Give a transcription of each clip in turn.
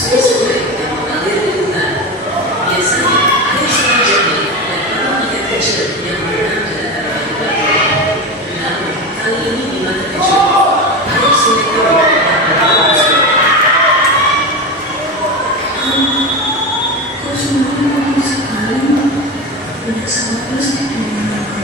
Proses proyek yang mengalir di hutan. Biasanya air sungai jernih dan penuh ikan kecil yang berenang di dataran batu. Namun kali ini di mata kecil, air sungai turun dan berawan surut. Kok semuanya bagus sekali? Banyak sampah plastik di mana-mana.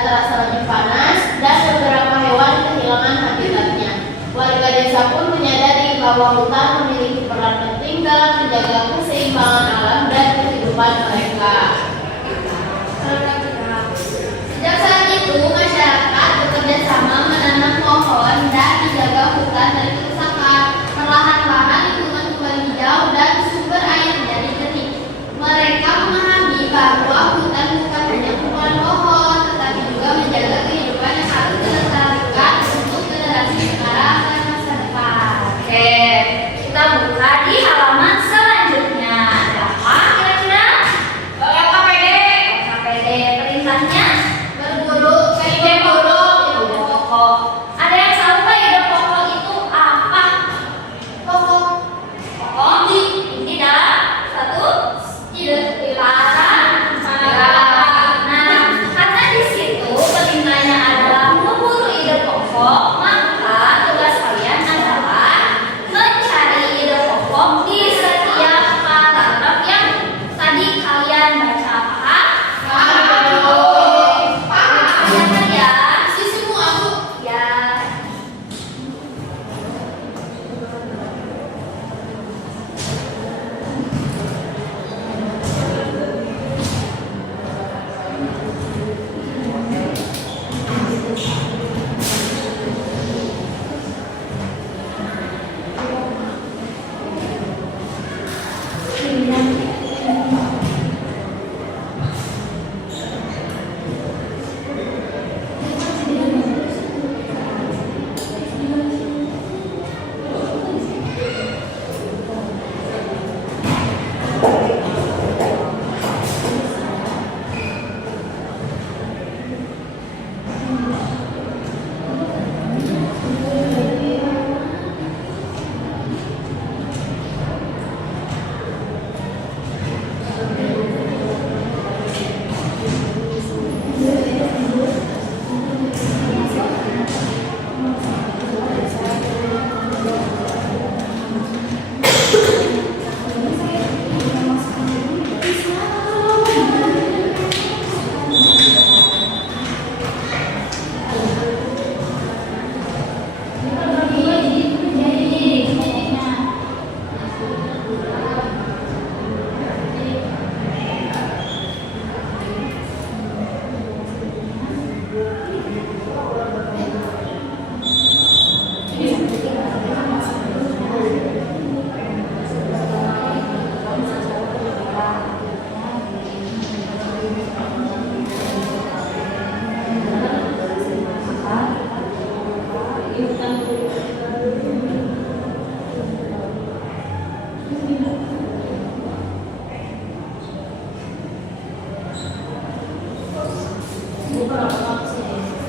terasa lebih panas dan beberapa hewan kehilangan habitatnya. Warga desa pun menyadari bahwa hutan memiliki peran penting dalam menjaga keseimbangan alam dan kehidupan mereka. Sejak saat itu, masyarakat bekerja sama menanam pohon dan menjaga hutan dari kerusakan. Perlahan-lahan lingkungan kembali hijau dan sumber air menjadi jernih. Mereka memahami bahwa hutan bukan hanya kumpulan pohon, tetapi juga menjaga kehidupan yang harus dilestarikan untuk generasi sekarang dan masa depan. Oke, kita buka di halaman selanjutnya. Ada apa kira-kira? KPD. KPD perintahnya Berburu, ide pokok. Ada yang tahu nggak ide pokok itu apa? pokok, Pokok ini dah satu ide larang. Nah, karena di situ perintahnya adalah memburu ide pokok, maka tugas kalian adalah mencari ide pokok di setiap paragraf yang tadi kalian baca. Paham ya? si semua Bu. Ya.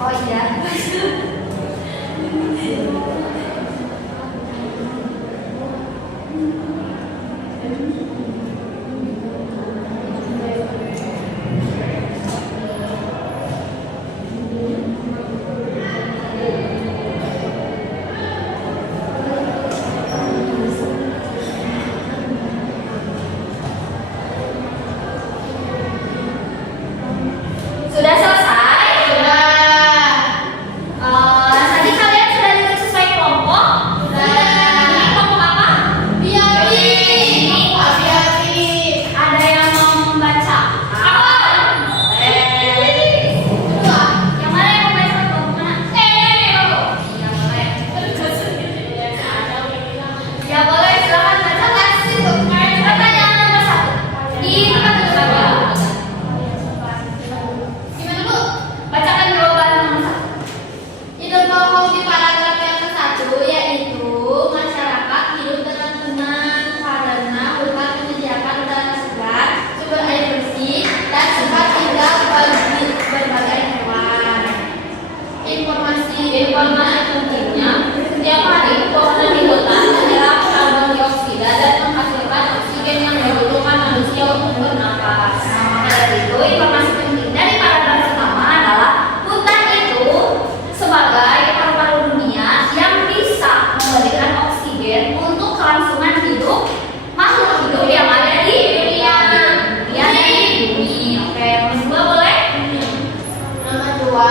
Oh iya. Sudah selesai? Sudah. Tadi kalian sudah duduk sesuai kelompok? Sudah. Ini kelompok apa? Biapi. Ada yang mau membaca? Kedua. Yang mana yang membaca kelompok mana? Iya boleh. Ya boleh, silakan bacakan. Pertanyaan nomor 1. Di tempat duduk apa? Gimana Bu? Bacakan jawaban nomor 1. Ide pokok di paragraf yang ke-1 yaitu masyarakat hidup dengan tenang karena hutan menyediakan udara segar, sumber air bersih, dan tempat tinggal bagi berbagai hewan. Informasi pentingnya, setiap hari pepohonan di hutan menyerap karbon dioksida dan menghasilkan oksigen yang dibutuhkan manusia untuk bernapas. Maka dari itu, informasi penting dari paragraf pertama adalah hutan itu sebagai paru-paru dunia yang bisa memberikan oksigen untuk kelangsungan hidup makhluk hidup yang ada di dunia. Oke, nomor 2 boleh? Nomor 2,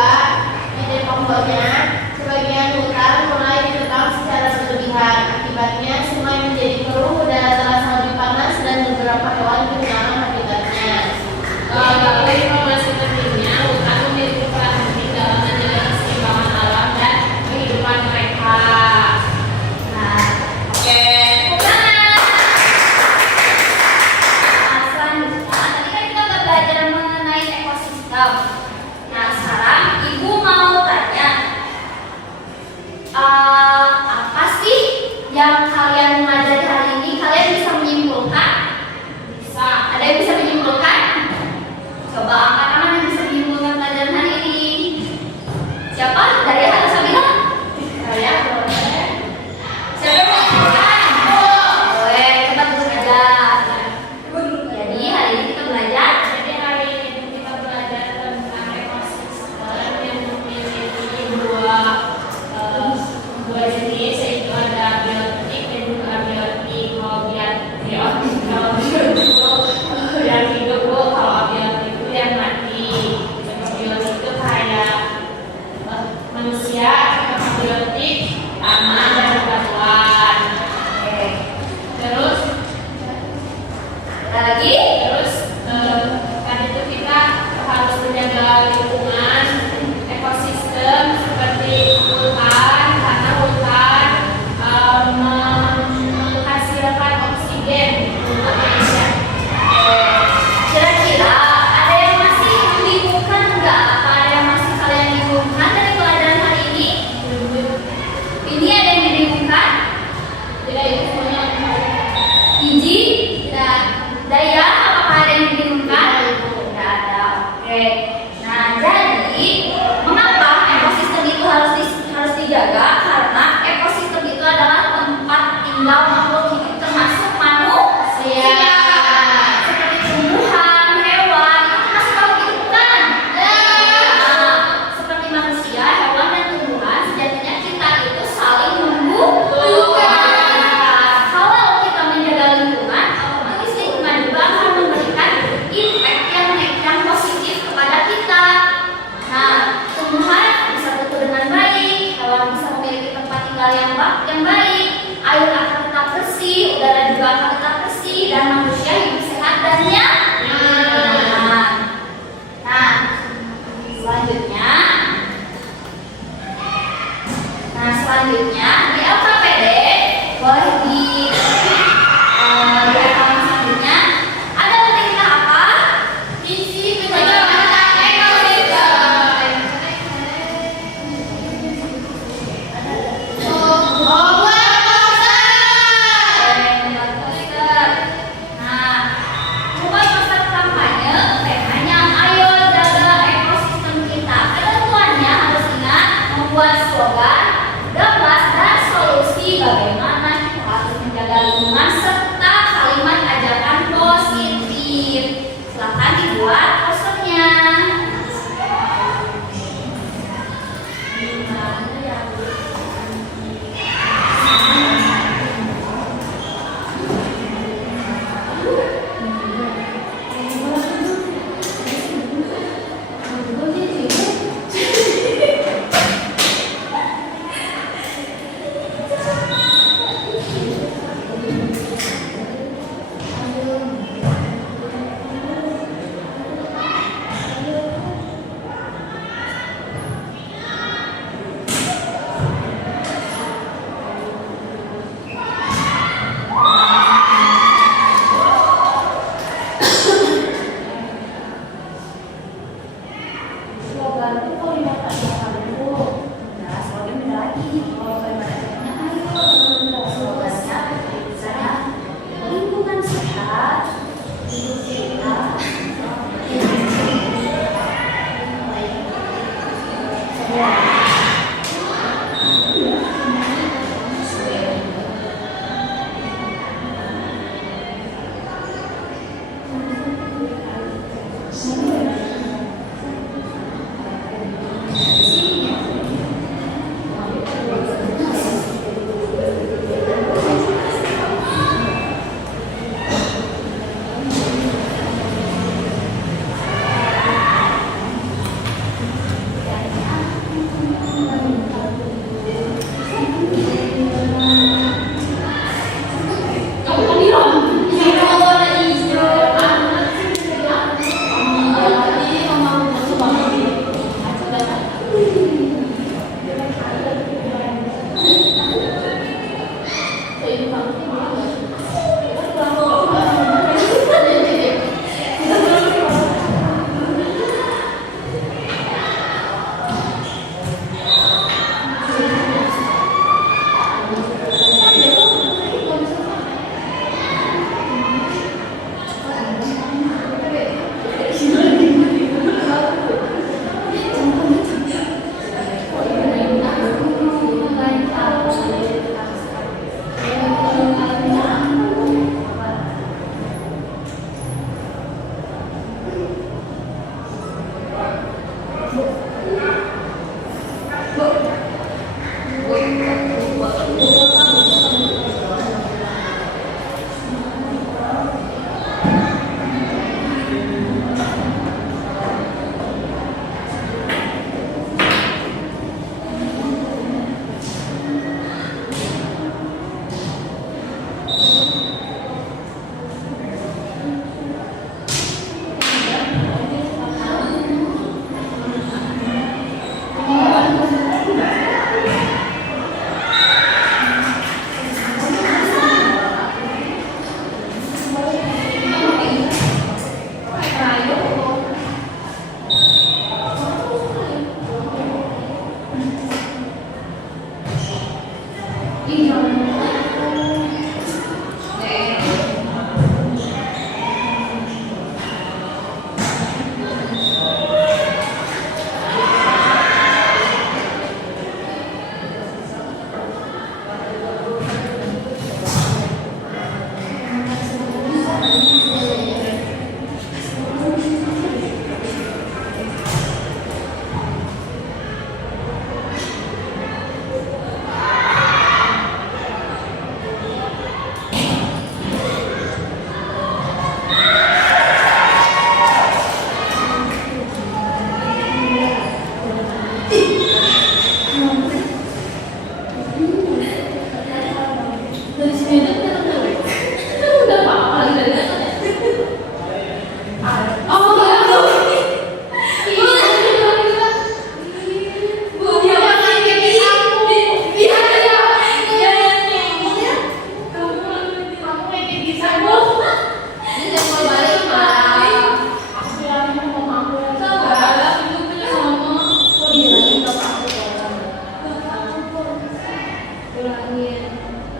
Pokoknya, sebagian hutan mulai ditebang secara berlebihan. Akibatnya, sungai menjadi keruh, udara terasa lebih panas, dan beberapa hewan kehilangan habitatnya. Lalu informasi pentingnya, hutan memiliki peran penting dalam menjaga keseimbangan alam dan kehidupan mereka. Nah, oke, ulangan. Nah, selanjutnya, tadi kan kita udah belajar mengenai ekosistem. Nah, sekarang Ibu mau tanya, apa sih yang kalian pelajari hari ini? Kalian bisa menyimpulkan? Bisa. Ada yang bisa menyimpulkan? Coba angkat tangan yang bisa menyimpulkan pelajaran hari ini. Siapa? Dari atau Sabila? Saya boleh. Siapa yang mau menyimpulkan? Boleh, coba duduk aja. Jadi hari ini kita belajar. Jadi hari ini kita belajar tentang ekosistem yang memiliki dua jenis, yaitu ada biotik dan juga abiotik. Kalau biotik yang hidup, kalau abiotik itu yang mati. Contoh biotik itu kayak manusia, contoh abiotik tanah dan batuan. Oke. Terus Ada lagi? tadi itu kita harus menjaga lingkungan, ekosistem seperti hutan, karena hutan menghasilkan oksigen untuk manusia. Kira-kira ada yang masih membingungkan enggak? Apa ada yang masih kalian bingungkan dari pelajaran hari ini? Ini ada yang dibingungkan? Tidak, itu semuanya Iji? Tidak. Daya, apakah ada yang dibingungkan? Tidak ada. Oke. Nah, jadi mengapa ekosistem itu harus dijaga? Karena ekosistem itu adalah tempat tinggal makhluk hidup termasuk manusia. Seperti tumbuhan, hewan, itu masuk makhluk hidup bukan? Nah, seperti manusia, hewan dan tumbuhan, sejatinya kita itu saling membutuhkan. Kalau kita menjaga lingkungan, otomatis lingkungan juga akan memberikan impact yang positif kepada kita. Nah, tumbuhan bisa tumbuh dengan baik, hewan bisa memiliki tempat tinggal yang baik, air akan tetap bersih, udara juga akan tetap bersih, dan manusia hidup sehat dan nyaman. Nah, selanjutnya, di LKPD boleh di halaman selanjutnya ada pentingnya apa? Isi penjagaan ekosistem. Nah, buat masa kampanye temanya ayo jaga ekosistem kita. Ketentuannya harus ingat membuat slogan, gambar dan solusi bagaimana kita harus menjaga lingkungan serta kalimat ajakan positif. Silakan dibuat posternya. Slogan itu kalimat ajakan dulu. Nah, slogan beda lagi. Kalau kalimat ajakannya ayo, slogannya misalnya lingkungan sehat, hidup sehat,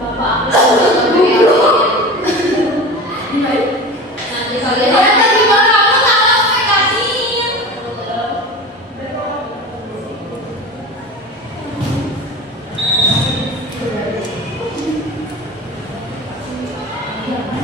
Bapak aku juga ngebeelin. Nanti kalian Ya tadi mah kamu salah pegangin. Bapak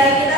kita